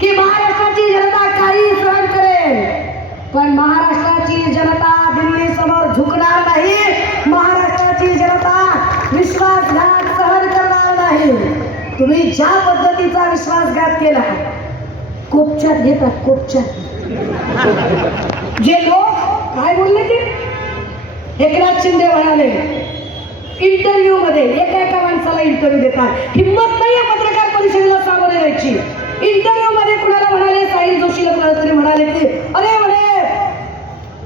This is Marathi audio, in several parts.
की महाराष्ट्राची जनता काही सहन करेल. पण महाराष्ट्राची जनता दिल्ली समोर झुकणार नाही. महाराष्ट्राची जनता विश्वासघात सहन करणार नाही. तुम्ही ज्या पद्धतीचा विश्वासघात केला कोपच्यात घेतात कोपच्यात. जे लोक काय बोलले ते? एकनाथ शिंदे म्हणाले इंटरव्ह्यू मध्ये एका एका माणसाला इंटरव्ह्यू देतात. हिंमत नाही पत्रकार परिषदेला सामोरे जायची. इंटरव्ह्यू मध्ये कुणाला म्हणाले साहिल जोशीला कुणाला तरी म्हणाले की अरे म्हणे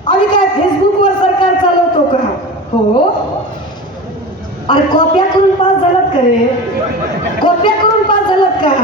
आम्ही काय फेसबुकवर सरकार चालवतो का? हो. अरे कॉप्या करून पास झालात का रे? कॉप्या करून पास झालात का?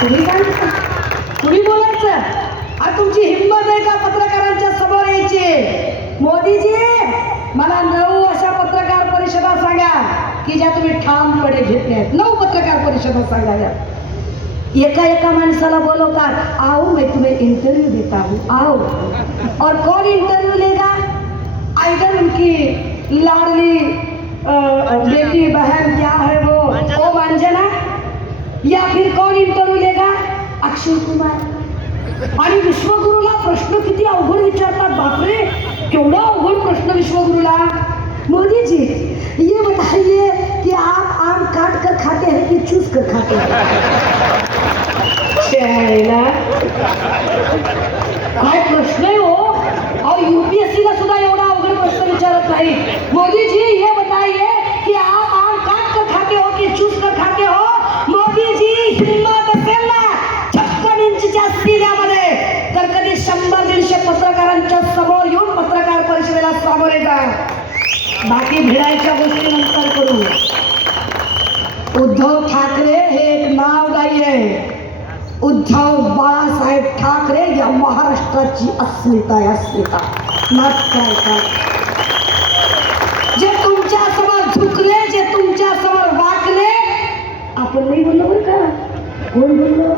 तुम्ही सांगितलं तुम्ही बोलायचं? आज तुमची हिंमत आहे का पत्रकारांच्या समोर यायची? मोदीजी मला नऊ अशा पत्रकार परिषदा सांगा की ज्या तुम्ही ठामपणे घेतल्या आहेत नऊ पत्रकार परिषदा सांगाव्या एका एका माणसाला बोलवतात आओ मैं तुम्हें इंटरव्यू देता हूँ आओ और कौन इंटरव्यू लेगा आइडर उनकी लाडली अ, बेटी बहन क्या है वो ओ अंजना या फिर कौन इंटरव्यू लेगा अक्षय आणि विश्वगुरुला प्रश्न किती अवघड विचारतात बापरे! केवढा अवघड प्रश्न विश्वगुरुला. मोदी जी ये बताइए कि आप आम काट कर खाते हैं कि चूस कर खाते हैं? काय प्रश्न आहे हो? और यूपीएससी ला सुद्धा एवढा अवघड प्रश्न विचारत नाही. मोदीजी हे बताइए सामोरे जा बाकी भिडायच्या गोष्टी नंतर करू. उद्धव ठाकरे हे एक नाव नाही आहे उद्धव बाळासाहेब ठाकरे या महाराष्ट्राची अस्मिता आहे अस्मिता. नाच काय काय? जे तुमच्यासमोर झुकले जे तुमच्यासमोर वाकले आपण नाही बोललो बरं का? कोण बोललो?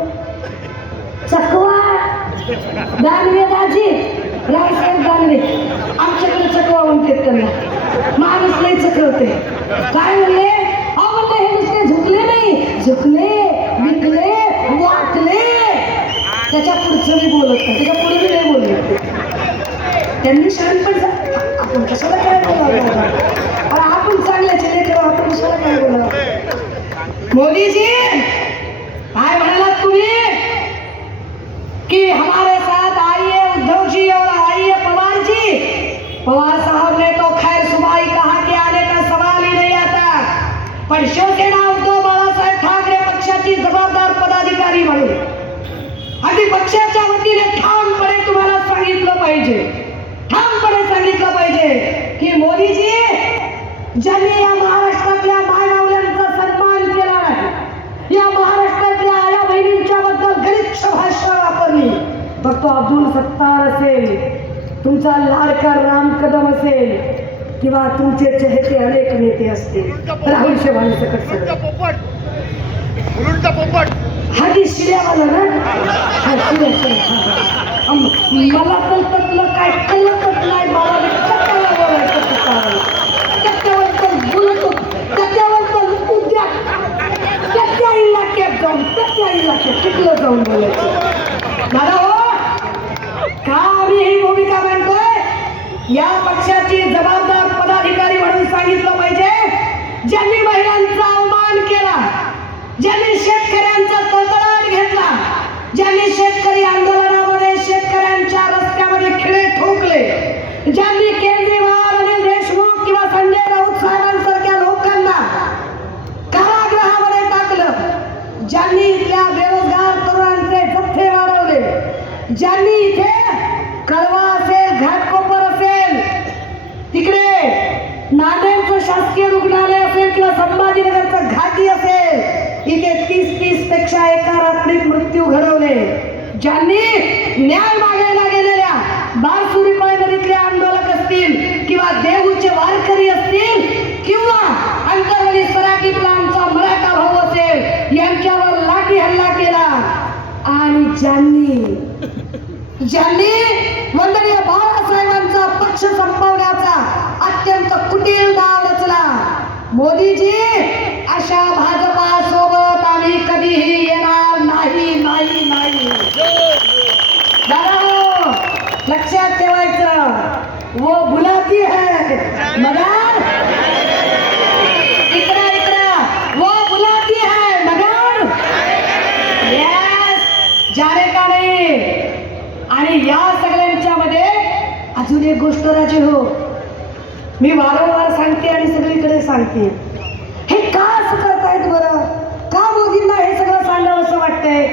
चकवा. दानवे दाजी रावसाहेब दानवे आमच्याकडे चकवा म्हणतात त्यांना. माणूस लय चकवते काय म्हणले? अहो म्हणले हे नुसते झुकले नाही. झुकले विकले वाकले. त्याच्या पुढचं मी बोलत. नाही त्याच्या पुढे मी नाही बोलले त्यांनी शरण सा- आपण कशाला काय बोलावं अरे आपण चांगल्याचे लेकर आपण कशाला काय बोलावं? मोदीजी काय म्हणालात तुम्ही कि हमारे साथ आइए उद्धव जी और आइए पवार जी पवार साहब ने तो खैर सुबह ही कहा कि आने का सवाल ही नहीं आता पण शिवसेना उद्धव बाळासाहेब ठाकरे पक्षाची जबाबदार पदाधिकारी म्हणून अगदी पक्षाच्या वतीने ठामपणे तुम्हाला सांगितलं पाहिजे. ठामपणे सांगितलं पाहिजे की मोदीजी ज्यांनी या महाराष्ट्रातल्या मायमावल्यांचा सन्मान केला नाही या महाराष्ट्रातल्या आया बहिणींच्या बद्दल गलिच्छ भाषा वापरली. मग तो अब्दुल सत्तार असेल तुमचा लाडका राम कदम असेल किंवा तुमचे चहेते अनेक नेते असतील. राहुल शेवाणी सकट सगळं पोपट. हा ती शिड्यावाला ना हा. शिड्या मला तर त्यातलं काय कळतच नाही. मला त्याच्यावर त्याच्यावर. तर बोलतो. त्याच्यावर तर उद्या त्याच्या इलाक्यात जाऊन त्याच्या इलाक्यात तिथलं जाऊन बोलायचं. दादा हो का आम्ही ही भूमिका मांडतोय? या पक्षाची जबाबदार पदाधिकारी म्हणून सांगितलं पाहिजे. ज्यांनी महिलांना ज्यांनी केजरीवाल अनिल देशमुख किंवा संजय राऊत साहेबांसारख्या लोकांना कारागृहामध्ये टाकलं ज्यांनी इथल्या बेरोजगार तरुणांचे जप्थे वाढवले ज्यांनी इथे कळवा असेल घाटकोपर असेल तिकडे नांदेडचं शासकीय रुग्णालय असेल किंवा संभाजीनगरचं घाटी असेल इथे तीस तीसपेक्षा एका रात्रीत मृत्यू घडवले. ज्यांनी न्याय आणि ज्यांनी ज्यांनी वंदनीय बाळासाहेबांचा पक्ष संपवण्याचा अत्यंत कुटील डाव रचला मोदीजी अशा भाजपा सोबत आम्ही कधीही येणार नाही अजून एक गोष्ट राजे हो. मी वारंवार सांगते आणि सगळीकडे सांगते. हे का असं करतायत बरं? का मोदींना हे सगळं सांगावं असं वाटतंय?